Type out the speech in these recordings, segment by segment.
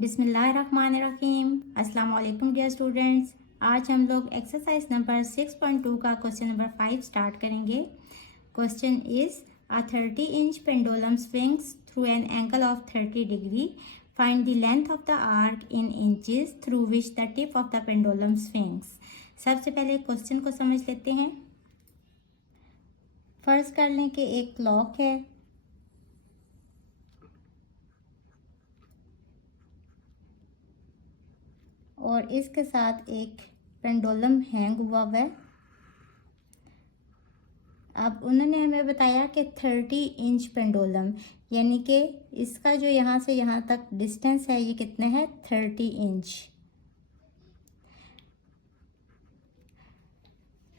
बिस्मिल्लाहिर्रहमानिर्रहीम। अस्सलाम वालेकुम डियर स्टूडेंट्स। आज हम लोग एक्सरसाइज नंबर 6.2 का क्वेश्चन नंबर 5 स्टार्ट करेंगे। Question is a 30-inch pendulum swings through an angle of 30 degree. Find the length of the arc in inches through which the tip of the pendulum swings. सबसे पहले question को समझ लेते हैं। फर्ज कर लें कि एक क्लॉक है और इसके साथ एक पेंडुलम हैंग हुआ है। अब उन्होंने हमें बताया कि 30-inch पेंडुलम, यानी कि इसका जो यहाँ से यहाँ तक डिस्टेंस है ये कितना है, 30 inch.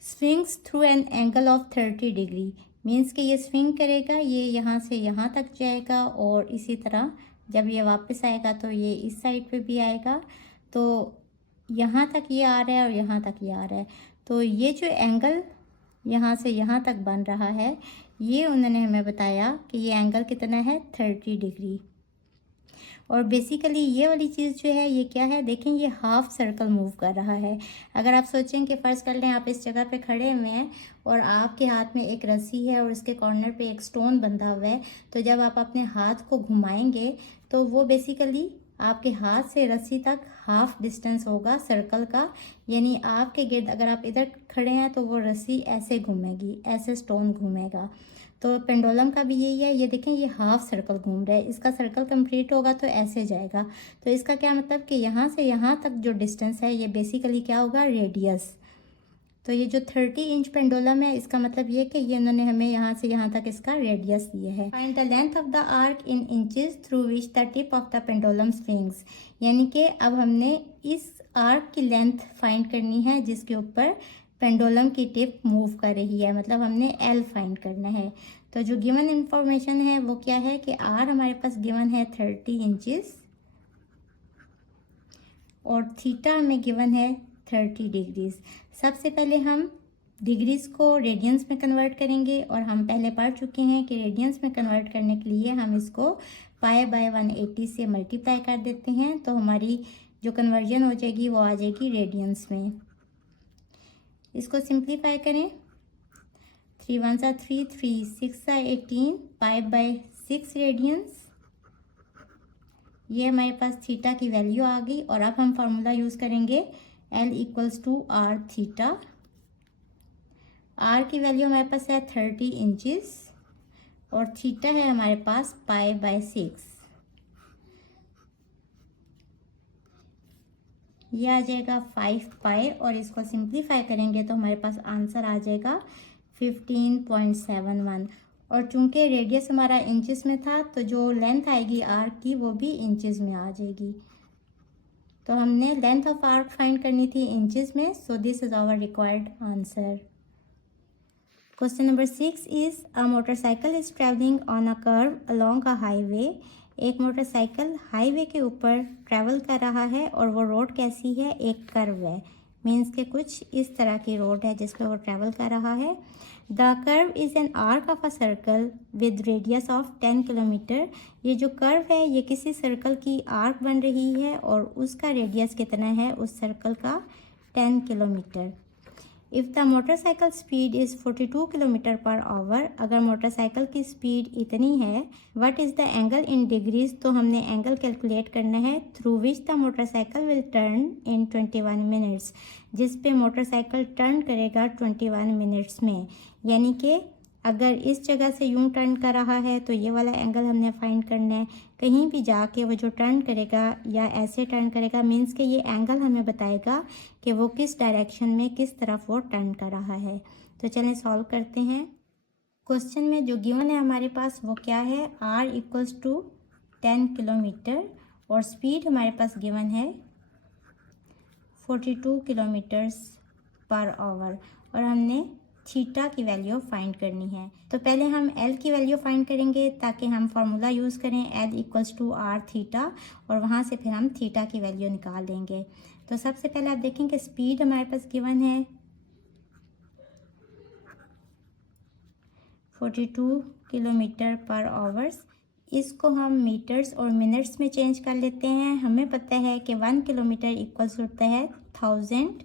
Swings through an angle of 30 degree means कि ये स्विंग करेगा, ये यहाँ से यहाँ तक जाएगा और इसी तरह जब ये वापस आएगा तो ये इस साइड पे भी आएगा। तो यहाँ तक ये आ रहा है और यहाँ तक ये आ रहा है। तो ये जो एंगल यहाँ से यहाँ तक बन रहा है, ये उन्होंने हमें बताया कि ये एंगल कितना है, 30 डिग्री। और बेसिकली ये वाली चीज़ जो है ये क्या है, देखें ये हाफ सर्कल मूव कर रहा है। अगर आप सोचें कि फ़र्ज़ कर लें आप इस जगह पे खड़े हुए हैं और आपके हाथ में एक रस्सी है और उसके कॉर्नर पे एक स्टोन बंधा हुआ है, तो जब आप अपने हाथ को घुमाएंगे तो वो बेसिकली आपके हाथ से रस्सी तक हाफ डिस्टेंस होगा सर्कल का। यानी आपके गिर्द अगर आप इधर खड़े हैं तो वो रस्सी ऐसे घूमेगी, ऐसे स्टोन घूमेगा। तो पेंडुलम का भी यही है, ये देखें ये हाफ सर्कल घूम रहा है, इसका सर्कल कंप्लीट होगा तो ऐसे जाएगा। तो इसका क्या मतलब कि यहाँ से यहाँ तक जो डिस्टेंस है ये बेसिकली क्या होगा, रेडियस। तो ये जो 30-inch पेंडुलम है इसका मतलब ये कि ये उन्होंने हमें यहाँ से यहाँ तक इसका रेडियस दिया है। Find the length of the arc in inches through which the tip of the pendulum swings. यानी कि अब हमने इस आर्क की लेंथ फाइंड करनी है जिसके ऊपर पेंडुलम की टिप मूव कर रही है, मतलब हमने एल फाइंड करना है। तो जो गिवन इंफॉर्मेशन है वो क्या है कि आर हमारे पास गिवन है 30 इंचेस और थीटा हमें गिवन है 30 डिग्रीज। सबसे पहले हम डिग्रीज को रेडियंस में कन्वर्ट करेंगे और हम पहले पढ़ चुके हैं कि रेडियंस में कन्वर्ट करने के लिए हम इसको π/180 से मल्टीप्लाई कर देते हैं, तो हमारी जो कन्वर्जन हो जाएगी वो आ जाएगी रेडियंस में। इसको सिंप्लीफाई करें, 3 1 3 3 6 18 π/6 रेडियंस। ये हमारे पास थीटा की वैल्यू आ गई और अब हम फार्मूला यूज़ करेंगे L equals to R theta. R की वैल्यू हमारे पास है 30 इंचेस और थीटा है हमारे पास π/6। ये आ जाएगा 5π और इसको सिंप्लीफाई करेंगे तो हमारे पास आंसर आ जाएगा 15.71। और चूंकि रेडियस हमारा इंचेस में था तो जो लेंथ आएगी आर्क की वो भी इंचेस में आ जाएगी। तो हमने लेंथ ऑफ आर्क फाइंड करनी थी इंचेस में, so this is our required answer. Question number 6 is a motorcycle is travelling on a curve along a highway. एक मोटरसाइकिल हाईवे के ऊपर ट्रैवल कर रहा है और वो रोड कैसी है, एक कर्व है, मीन्स के कुछ इस तरह की रोड है जिस पर वो ट्रैवल कर रहा है। The curve is an arc of a circle with radius of 10 kilometre. ये जो कर्व है ये किसी सर्कल की आर्क बन रही है और उसका रेडियस कितना है उस सर्कल का, 10 kilometre. If the motorcycle speed is 42 kilometre per hour, अगर मोटरसाइकिल की स्पीड इतनी है, what is the angle in degrees, तो हमने एंगल कैलकुलेट करना है through which the motorcycle will turn in 21 minutes, जिस पे मोटरसाइकिल टर्न करेगा 21 मिनट्स में। यानी कि अगर इस जगह से यूं टर्न कर रहा है तो ये वाला एंगल हमने फाइंड करना है। कहीं भी जाके वो जो टर्न करेगा या ऐसे टर्न करेगा, मीन्स कि ये एंगल हमें बताएगा कि वो किस डायरेक्शन में किस तरफ वो टर्न कर रहा है। तो चलें सॉल्व करते हैं। क्वेश्चन में जो गिवन है हमारे पास वो क्या है, r इक्वल्स टू 10 किलोमीटर और स्पीड हमारे पास गिवन है 42 किलोमीटर्स पर आवर और हमने थीटा की वैल्यू फाइंड करनी है। तो पहले हम L की वैल्यू फाइंड करेंगे ताकि हम फार्मूला यूज़ करें L equals to R theta और वहाँ से फिर हम थीटा की वैल्यू निकाल लेंगे। तो सबसे पहले आप देखें कि स्पीड हमारे पास गिवन है 42 किलोमीटर पर आवर्स। इसको हम मीटर्स और मिनट्स में चेंज कर लेते हैं। हमें पता है कि 1 किलोमीटर इक्वल्स होता है 1000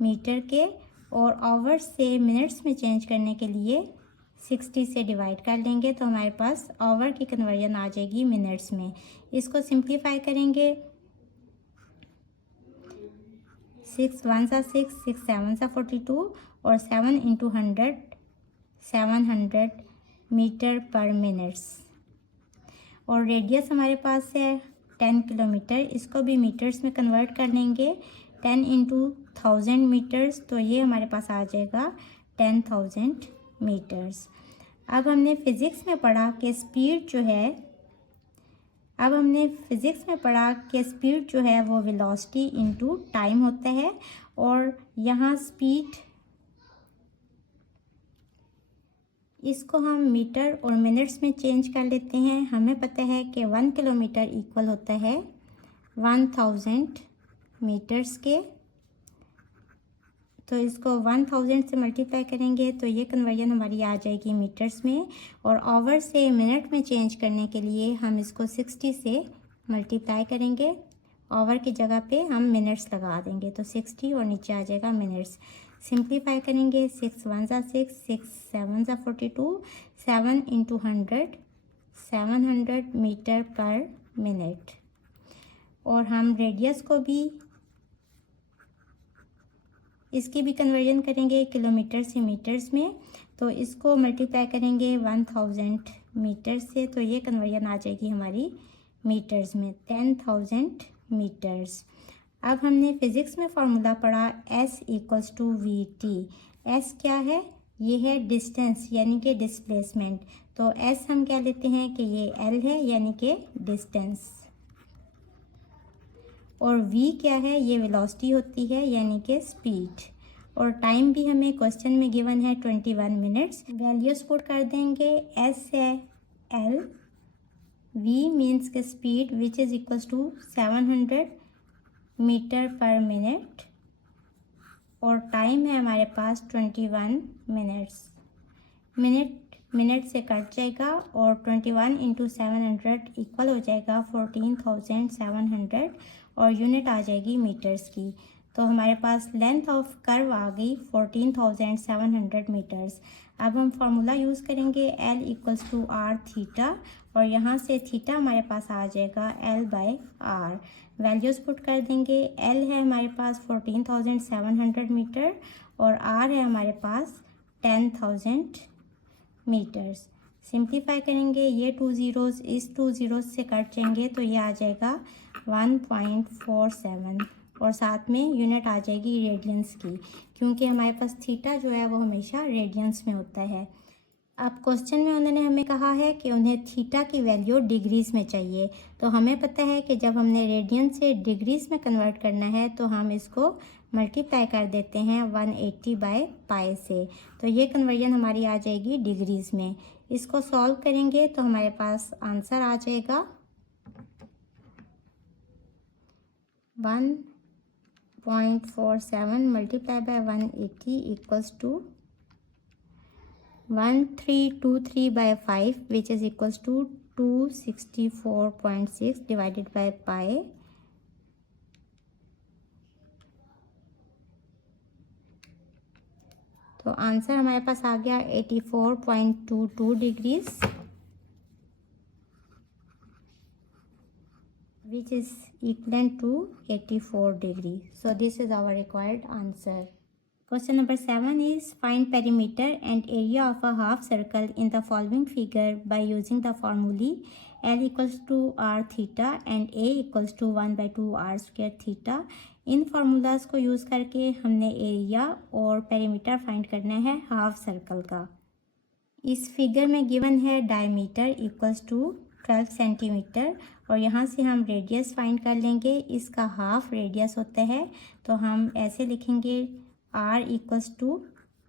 मीटर के, और आवर्स से मिनट्स में चेंज करने के लिए 60 से डिवाइड कर लेंगे तो हमारे पास आवर की कन्वर्जन आ जाएगी मिनट्स में। इसको सिंप्लीफाई करेंगे, 6 1 सा 6, 6 7 सा 42 और 7 इंटू 100 700 मीटर पर मिनट्स। और रेडियस हमारे पास है 10 किलोमीटर, इसको भी मीटर्स में कन्वर्ट कर लेंगे 10 इंटू 1000 मीटर्स, तो ये हमारे पास आ जाएगा 10,000 मीटर्स। अब हमने फिज़िक्स में पढ़ा कि स्पीड जो है वो वेलोसिटी इनटू टाइम होता है, और यहाँ स्पीड इसको हम मीटर और मिनट्स में चेंज कर लेते हैं। हमें पता है कि 1 किलोमीटर इक्वल होता है 1000 मीटर्स के, तो इसको 1000 से मल्टीप्लाई करेंगे तो ये कन्वर्जन हमारी आ जाएगी मीटर्स में। और आवर से मिनट में चेंज करने के लिए हम इसको 60 से मल्टीप्लाई करेंगे, आवर की जगह पे हम मिनट्स लगा देंगे तो 60 और नीचे आ जाएगा मिनट्स। सिंप्लीफाई करेंगे, 6 1 सा 6, 6 7 सा 42, 7 इंटू 100 700 मीटर पर मिनट। और हम रेडियस को भी इसकी भी कन्वर्जन करेंगे किलोमीटर से मीटर्स में, तो इसको मल्टीप्लाई करेंगे 1000 मीटर से तो ये कन्वर्जन आ जाएगी हमारी मीटर्स में 10,000 मीटर्स। अब हमने फिज़िक्स में फार्मूला पढ़ा S equals to V T. S क्या है? ये है डिस्टेंस यानी कि डिस्प्लेसमेंट, तो S हम क्या लेते हैं कि ये L है यानी कि डिस्टेंस, और v क्या है? ये वेलोसिटी होती है यानी कि स्पीड, और टाइम भी हमें क्वेश्चन में गिवन है 21 मिनट्स। वैल्यूज पुट कर देंगे, s है l, v मीन्स के speed which is equals to 700 metre per minute, और टाइम है हमारे पास 21 मिनट्स। मिनट से कट जाएगा और 21 इंटू 700 इक्वल हो जाएगा 14,700 और यूनिट आ जाएगी मीटर्स की। तो हमारे पास लेंथ ऑफ कर्व आ गई 14,700 मीटर्स। अब हम फार्मूला यूज़ करेंगे L equals to R theta, और यहाँ से थीटा हमारे पास आ जाएगा L by R. Values put कर देंगे, L है हमारे पास 14,700 मीटर और R है हमारे पास 10,000 मीटर्स। सिंप्लीफाई करेंगे, ये 2 ज़ीरोज़ इस 2 ज़ीरोज़ से कट जाएंगे तो ये आ जाएगा 1.47, और साथ में यूनिट आ जाएगी रेडियंस की, क्योंकि हमारे पास थीटा जो है वो हमेशा रेडियंस में होता है। अब क्वेश्चन में उन्होंने हमें कहा है कि उन्हें थीटा की वैल्यू डिग्रीज़ में चाहिए, तो हमें पता है कि जब हमने रेडियन से डिग्रीज़ में कन्वर्ट करना है तो हम इसको मल्टीप्लाई कर देते हैं 180 बाय पाई से, तो ये कन्वर्जन हमारी आ जाएगी डिग्रीज़ में। इसको सॉल्व करेंगे तो हमारे पास आंसर आ जाएगा 1.47 multiply by 180 equals to 1323 by 5 which is equals to 264.6 divided by pi, तो आंसर हमारे पास आ गया 84.22 degrees which is equivalent to 84 degree. So this is our required answer. Question number 7 is find perimeter and area of a half circle in the following figure by using the formulae L equals to r theta and A equals to 1 by 2 r square theta। In formulas को use करके हमने area और perimeter find करना है half circle का। इस figure में given है डायमीटर इक्वल्स टू 12 सेंटीमीटर, और यहाँ से हम रेडियस फाइंड कर लेंगे। इसका हाफ रेडियस होता है, तो हम ऐसे लिखेंगे r equals to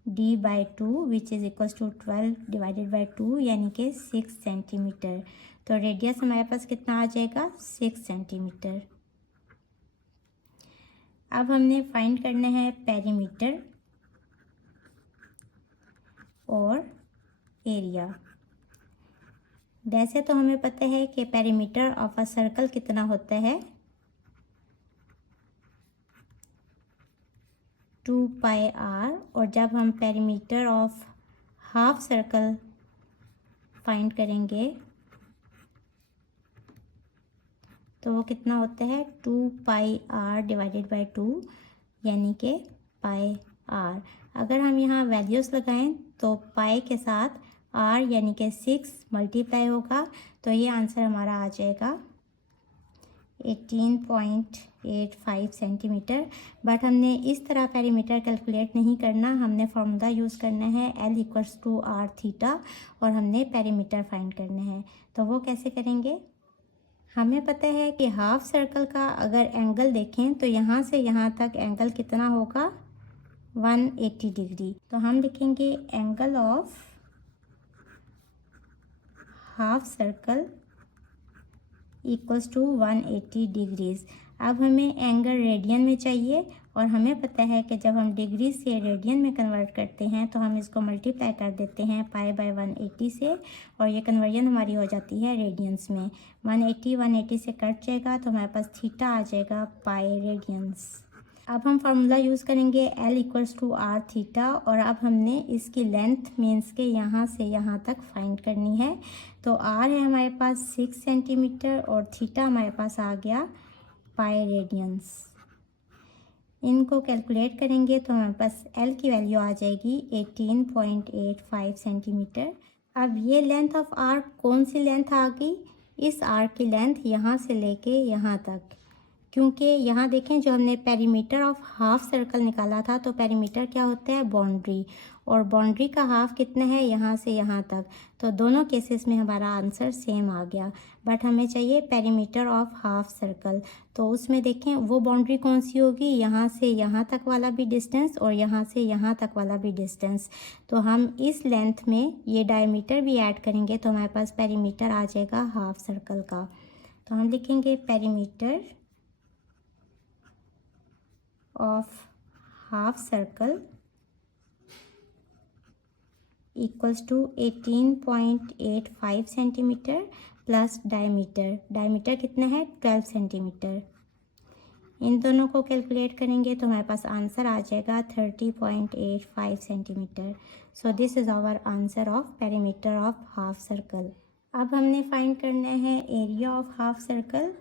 d by 2 which is equals to 12 divided by 2 यानी कि 6 सेंटीमीटर। तो रेडियस हमारे पास कितना आ जाएगा 6 सेंटीमीटर। अब हमने फाइंड करना है पेरीमीटर और एरिया। वैसे तो हमें पता है कि पेरीमीटर ऑफ अ सर्कल कितना होता है, 2πr, और जब हम perimeter of half circle find करेंगे तो वो कितना होता है, 2πr डिवाइडेड बाय 2, यानी कि πr। अगर हम यहाँ वैल्यूज़ लगाएं तो पाई के साथ r यानी कि 6 मल्टीप्लाई होगा, तो ये आंसर हमारा आ जाएगा 18.85 सेंटीमीटर। बट हमने इस तरह पेरीमीटर कैलकुलेट नहीं करना, हमने फार्मूला यूज़ करना है L equals to r theta, और हमने पेरीमीटर फाइंड करना है। तो वो कैसे करेंगे, हमें पता है कि हाफ सर्कल का अगर एंगल देखें तो यहाँ से यहाँ तक एंगल कितना होगा, 180 डिग्री। तो हम लिखेंगे angle of half circle equals to 180 degrees. अब हमें एंगल रेडियन में चाहिए, और हमें पता है कि जब हम डिग्री से रेडियन में कन्वर्ट करते हैं तो हम इसको मल्टीप्लाई कर देते हैं पाई बाय 180 से, और ये कन्वर्जन हमारी हो जाती है रेडियंस में। 180 से कट जाएगा तो हमारे पास थीटा आ जाएगा पाई रेडियंस। अब हम फार्मूला यूज़ करेंगे L equals to r theta, और अब हमने इसकी लेंथ मीन्स के यहाँ से यहाँ तक फाइंड करनी है। तो r है हमारे पास 6 सेंटीमीटर और थीटा हमारे पास आ गया पाई रेडियंस। इनको कैलकुलेट करेंगे तो हमारे पास L की वैल्यू आ जाएगी 18.85 सेंटीमीटर। अब ये लेंथ ऑफ r कौन सी लेंथ आ गई, इस r की लेंथ यहाँ से लेके यहाँ तक, क्योंकि यहाँ देखें जो हमने पेरीमीटर ऑफ हाफ सर्कल निकाला था, तो पेरीमीटर क्या होता है, बाउंड्री, और बाउंड्री का हाफ कितना है, यहाँ से यहाँ तक। तो दोनों केसेस में हमारा आंसर सेम आ गया, बट हमें चाहिए पेरीमीटर ऑफ हाफ सर्कल। तो उसमें देखें वो बाउंड्री कौन सी होगी, यहाँ से यहाँ तक वाला भी डिस्टेंस और यहाँ से यहाँ तक वाला भी डिस्टेंस। तो हम इस लेंथ में ये डायमीटर भी ऐड करेंगे तो हमारे पास पेरीमीटर आ जाएगा हाफ सर्कल का। तो हम लिखेंगे perimeter of half circle equals to 18.85 centimetre plus diameter कितना है, 12 सेंटीमीटर। इन दोनों को कैलकुलेट करेंगे तो हमारे पास आंसर आ जाएगा 30.85 centimetre. So this is our answer of perimeter of half circle. अब हमने फाइंड करना है एरिया ऑफ हाफ सर्कल,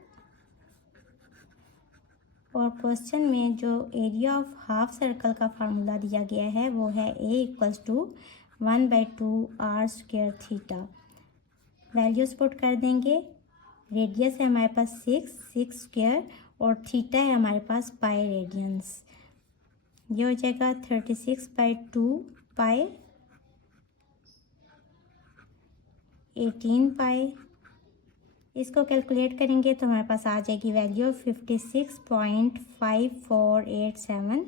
और क्वेश्चन में जो एरिया ऑफ हाफ सर्कल का फार्मूला दिया गया है वो है A equals to 1/2r² theta. Values put कर देंगे, रेडियस है हमारे पास 6 स्क्वायर, और थीटा है हमारे पास पाई रेडियंस। ये हो जाएगा 36/2 पाई, 18 पाई। इसको कैलकुलेट करेंगे तो हमारे पास आ जाएगी वैल्यू 56.5487,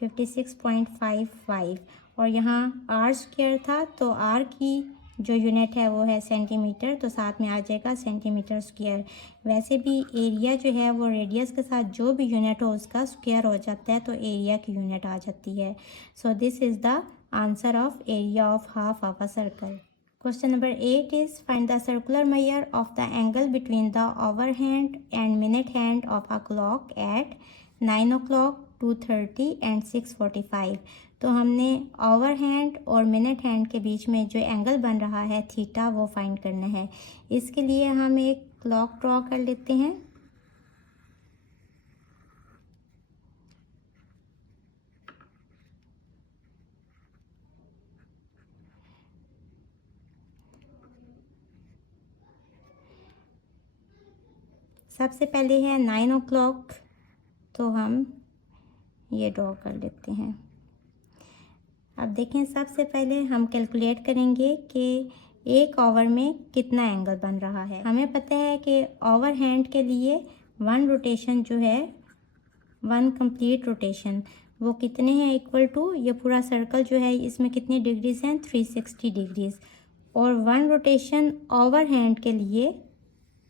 56.55, और यहाँ r² था तो r की जो यूनिट है वो है सेंटीमीटर, तो साथ में आ जाएगा सेंटीमीटर स्क्वायर। वैसे भी एरिया जो है वो रेडियस के साथ जो भी यूनिट हो उसका स्क्वायर हो जाता है, तो एरिया की यूनिट आ जाती है। सो this is the answer of area of half of a circle. Question number 8 is find the circular measure of the angle between the hour hand and minute hand of a clock at 9 o'clock, 2:30 and 6:45। तो हमने our hand और minute hand के बीच में जो angle बन रहा है थीटा वो फाइंड करना है। इसके लिए हम एक क्लॉक ड्रॉ कर लेते हैं। सबसे पहले है 9 o'clock, तो हम ये ड्रॉ कर लेते हैं। अब देखें सबसे पहले हम कैलकुलेट करेंगे कि एक आवर में कितना एंगल बन रहा है। हमें पता है कि आवर हैंड के लिए 1 रोटेशन जो है, 1 कंप्लीट रोटेशन वो कितने हैं, इक्वल टू ये पूरा सर्कल जो है इसमें कितनी डिग्रीज हैं, 360 डिग्रीज, और 1 रोटेशन आवर हैंड के लिए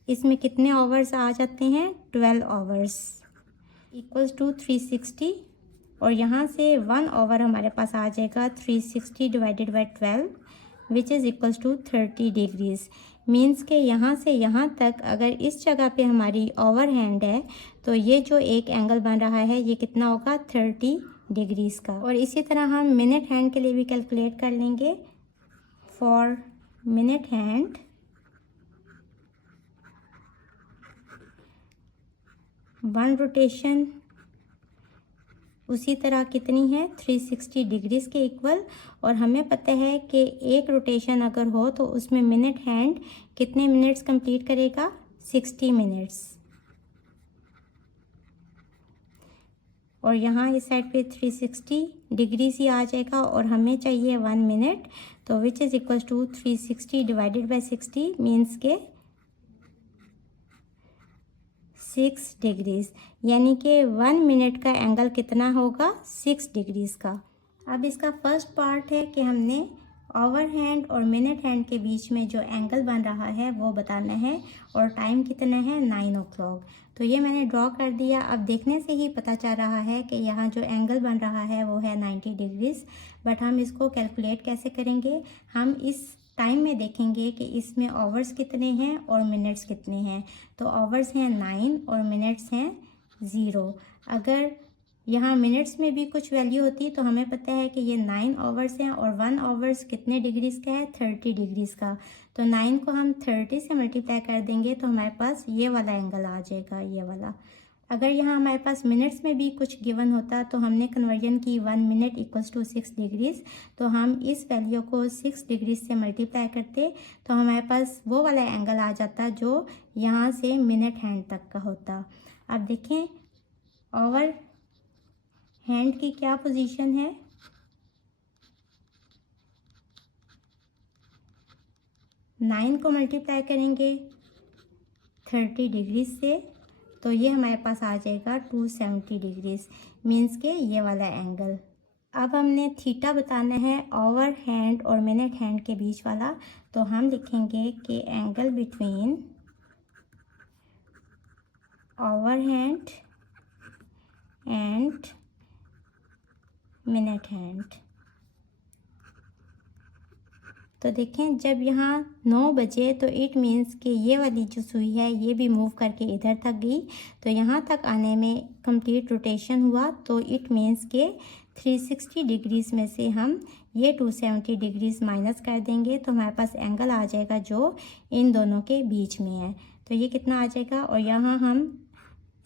इसमें कितने आवर्स आ जाते हैं, 12 आवर्स इक्वल्स टू 360, और यहाँ से 1 आवर हमारे पास आ जाएगा 360 divided by 12, which is equals to 30 degrees. Means के यहाँ से यहाँ तक अगर इस जगह पे हमारी ओवर हैंड है तो ये जो एक एंगल बन रहा है ये कितना होगा 30 डिग्रीज़ का। और इसी तरह हम मिनट हैंड के लिए भी कैलकुलेट कर लेंगे। For minute hand one rotation उसी तरह कितनी है 360 डिग्रीज़ के इक्वल। और हमें पता है कि एक रोटेशन अगर हो तो उसमें मिनट हैंड कितने मिनट्स कंप्लीट करेगा 60 मिनट्स। और यहाँ इस साइड पे 360 डिग्रीज ही आ जाएगा और हमें चाहिए 1 मिनट, तो which is equal to 360 divided by 60 means के 6 डिग्रीज, यानी कि 1 मिनट का एंगल कितना होगा 6 डिग्रीज का। अब इसका फर्स्ट पार्ट है कि हमने ओवर हैंड और मिनट हैंड के बीच में जो एंगल बन रहा है वो बताना है और टाइम कितना है 9 o'clock। तो ये मैंने ड्रॉ कर दिया। अब देखने से ही पता चल रहा है कि यहाँ जो एंगल बन रहा है वो है 90 डिग्रीज़। बट हम इसको कैलकुलेट कैसे करेंगे, हम इस टाइम में देखेंगे कि इसमें आवर्स कितने हैं और मिनट्स कितने हैं। तो आवर्स हैं 9 और मिनट्स हैं 0। अगर यहाँ मिनट्स में भी कुछ वैल्यू होती तो हमें पता है कि ये 9 आवर्स हैं और 1 आवर्स कितने डिग्रीज़ का है 30 डिग्रीज़ का। तो 9 को हम 30 से मल्टीप्लाई कर देंगे तो हमारे पास ये वाला एंगल आ जाएगा, ये वाला। अगर यहाँ हमारे पास मिनट्स में भी कुछ गिवन होता तो हमने कन्वर्जन की 1 मिनट इक्वल्स टू 6 डिग्रीज़, तो हम इस वैल्यू को 6 डिग्रीज से मल्टीप्लाई करते तो हमारे पास वो वाला एंगल आ जाता जो यहाँ से मिनट हैंड तक का होता। अब देखें ओवर हैंड की क्या पोजीशन है, नाइन को मल्टीप्लाई करेंगे 30 डिग्रीज से तो ये हमारे पास आ जाएगा 270 डिग्रीज, मीन्स के ये वाला एंगल। अब हमने थीटा बताना है ओवर हैंड और मिनट हैंड के बीच वाला, तो हम लिखेंगे कि angle between over hand and minute hand. तो देखें जब यहाँ 9 बजे तो इट मीन्स कि ये वाली जो सुई है ये भी मूव करके इधर तक गई, तो यहाँ तक आने में कंप्लीट रोटेशन हुआ। तो इट मीन्स के 360 डिग्रीज़ में से हम ये 270 डिग्रीज़ माइनस कर देंगे तो हमारे पास एंगल आ जाएगा जो इन दोनों के बीच में है। तो ये कितना आ जाएगा, और यहाँ हम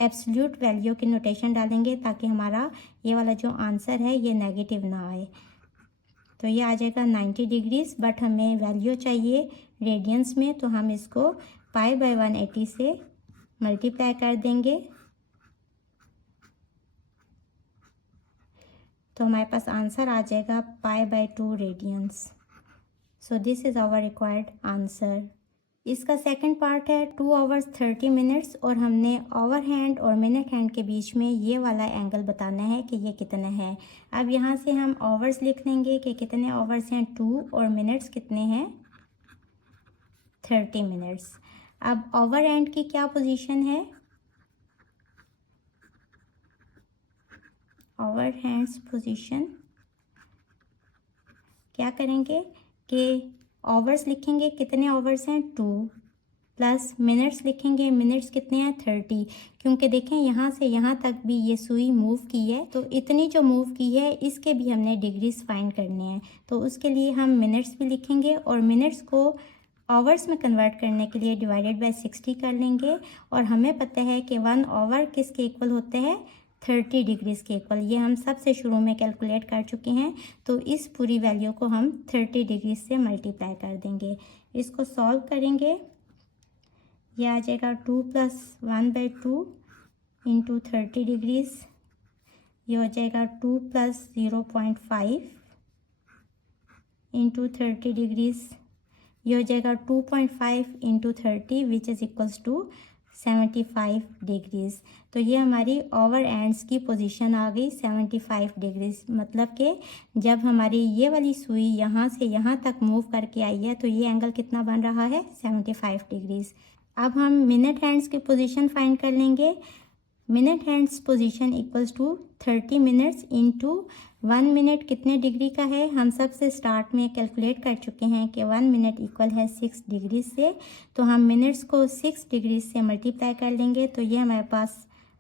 एब्सोल्यूट वैल्यू की नोटेशन डालेंगे ताकि हमारा ये वाला जो आंसर है ये नेगेटिव ना आए। तो ये आ जाएगा 90 डिग्रीज़, बट हमें वैल्यू चाहिए रेडियंस में, तो हम इसको पाई बाई 180 से मल्टीप्लाई कर देंगे तो हमारे पास आंसर आ जाएगा pi by 2 radians. So this is our required answer. इसका सेकंड पार्ट है 2 आवर्स 30 मिनट्स और हमने ओवर हैंड और मिनट हैंड के बीच में ये वाला एंगल बताना है कि ये कितना है। अब यहाँ से हम आवर्स लिख लेंगे कि कितने आवर्स हैं 2 और मिनट्स कितने हैं 30 मिनट्स। अब ओवर हैंड की क्या पोजीशन है, ओवर हैंड्स पोजीशन क्या करेंगे कि आवर्स लिखेंगे, कितने आवर्स हैं 2 प्लस मिनट्स लिखेंगे, मिनट्स कितने हैं 30, क्योंकि देखें यहाँ से यहाँ तक भी ये सुई मूव की है तो इतनी जो मूव की है इसके भी हमने डिग्रीज फाइंड करने हैं। तो उसके लिए हम मिनट्स भी लिखेंगे और मिनट्स को आवर्स में कन्वर्ट करने के लिए डिवाइडेड बाय 60 कर लेंगे। और हमें पता है कि 1 आवर किसके इक्वल होते हैं 30 डिग्रीज़ के इक्वल, ये हम सबसे शुरू में कैलकुलेट कर चुके हैं। तो इस पूरी वैल्यू को हम 30 डिग्री से मल्टीप्लाई कर देंगे। इसको सॉल्व करेंगे, ये आ जाएगा 2 + 1/2 इंटू 30 डिग्रीज़, ये हो जाएगा 2 + 0.5 इंटू 30 डिग्रीज़, ये हो जाएगा 2.5 into 30 which is equals to 75 degrees. तो ये हमारी ओवर एंड्स की पोजीशन आ गई 75 डिग्रीज़, मतलब कि जब हमारी ये वाली सुई यहाँ से यहाँ तक मूव करके आई है तो ये एंगल कितना बन रहा है 75 डिग्रीज़। अब हम मिनट हैंड्स की पोजीशन फाइंड कर लेंगे। Minute hands position equals to 30 minutes into 1 minute कितने डिग्री का है, हम सबसे स्टार्ट में कैलकुलेट कर चुके हैं कि 1 मिनट इक्वल है 6 डिग्री से। तो हम मिनट्स को 6 डिग्री से मल्टीप्लाई कर लेंगे तो ये हमारे पास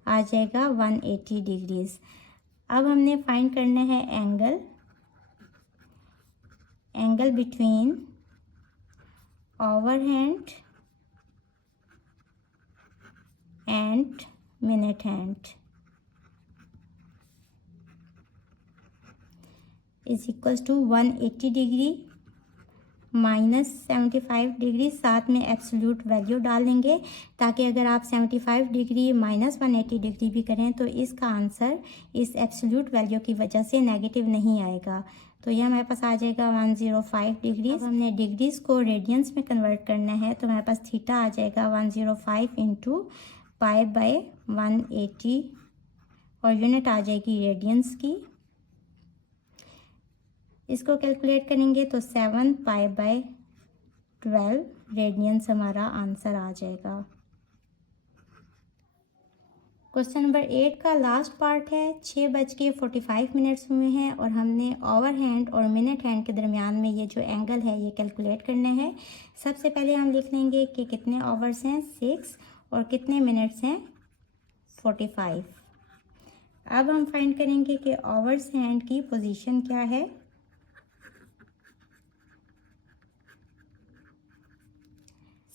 आ जाएगा 180 डिग्रीज़। अब हमने फाइंड करना है angle between hour hand and minute hand is equals to 180 degree minus 75 degree, साथ में एब्सोल्यूट वैल्यू डालेंगे ताकि अगर आप 75 डिग्री माइनस 180 डिग्री भी करें तो इसका आंसर इस एब्सोल्यूट वैल्यू की वजह से नेगेटिव नहीं आएगा। तो ये हमारे पास आ जाएगा 105 डिग्री। अब हमने डिग्रीज को रेडियंस में कन्वर्ट करना है तो हमारे पास थीटा आ जाएगा 105 इंटू पाई बाय 180 और यूनिट आ जाएगी रेडियंस की। इसको कैलकुलेट करेंगे तो 7 पाई बाय 12 रेडियंस हमारा आंसर आ जाएगा। क्वेश्चन नंबर 8 का लास्ट पार्ट है। 6:45 हुए हैं और हमने ओवरहैंड और मिनट हैंड के दरमियान में ये जो एंगल है ये कैलकुलेट करना है। सबसे पहले हम लिख लेंगे कि कितने आवर्स हैं 6 और कितने मिनट्स हैं 45। अब हम फाइंड करेंगे कि आवर्स हैंड की पोजीशन क्या है।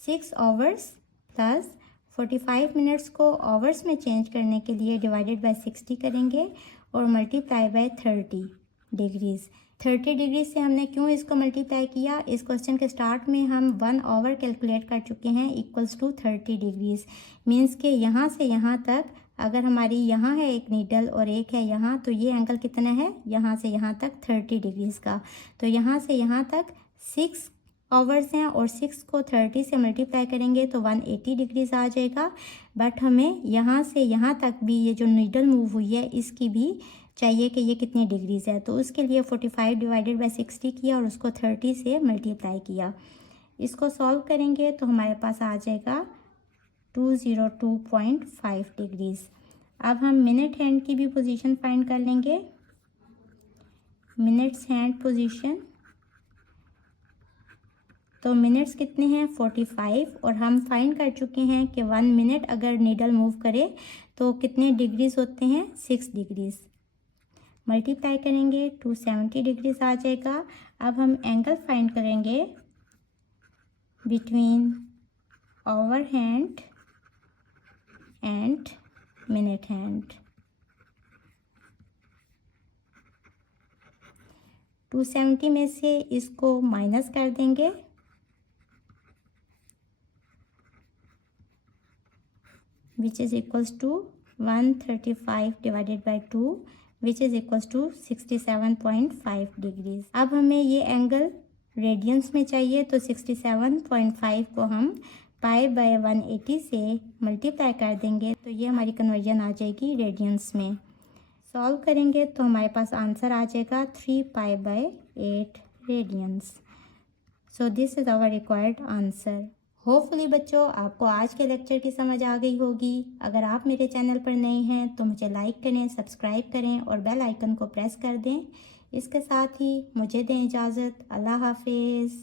6 आवर्स प्लस 45 मिनट्स को आवर्स में चेंज करने के लिए डिवाइडेड बाय 60 करेंगे और मल्टीप्लाई बाय 30 डिग्रीज़। 30 डिग्री से हमने क्यों इसको मल्टीप्लाई किया, इस क्वेश्चन के स्टार्ट में हम 1 आवर कैलकुलेट कर चुके हैं इक्वल्स टू 30 डिग्रीज़। मीन्स के यहाँ से यहाँ तक अगर हमारी यहाँ है एक नीडल और एक है यहाँ, तो ये एंगल कितना है, यहाँ से यहाँ तक 30 डिग्रीज़ का। तो यहाँ से यहाँ तक 6 आवर्स हैं और 6 को 30 से मल्टीप्लाई करेंगे तो 180 डिग्रीज़ आ जाएगा। बट हमें यहाँ से यहाँ तक भी ये जो नीडल मूव हुई है इसकी भी चाहिए कि ये कितनी डिग्रीज़ है। तो उसके लिए 45 डिवाइडेड बाय 60 किया और उसको 30 से मल्टीप्लाई किया। इसको सॉल्व करेंगे तो हमारे पास आ जाएगा 202.5 डिग्रीज़। अब हम मिनट हैंड की भी पोजीशन फाइंड कर लेंगे। मिनट्स हैंड पोजीशन, तो मिनट्स कितने हैं 45 और हम फाइंड कर चुके हैं कि 1 मिनट अगर नीडल मूव करे तो कितने डिग्रीज़ होते हैं 6 डिग्रीज़। मल्टीप्लाई करेंगे 270 डिग्रीज़ आ जाएगा। अब हम एंगल फाइंड करेंगे between hour hand and minute hand. 270 में से इसको माइनस कर देंगे which is equals to 135 divided by 2 which is equals to 67.5 degrees. अब हमें ये एंगल रेडियंस में चाहिए तो 67.5 को हम पाई बाय 180 से मल्टीप्लाई कर देंगे तो ये हमारी कन्वर्जन आ जाएगी रेडियंस में। सॉल्व करेंगे तो हमारे पास आंसर आ जाएगा 3 pi by 8 radians. So this is our required answer. Hopefully बच्चों आपको आज के लेक्चर की समझ आ गई होगी। अगर आप मेरे चैनल पर नए हैं तो मुझे लाइक करें, सब्सक्राइब करें और बेल आइकन को प्रेस कर दें। इसके साथ ही मुझे दें इजाज़त। अल्लाह हाफिज़।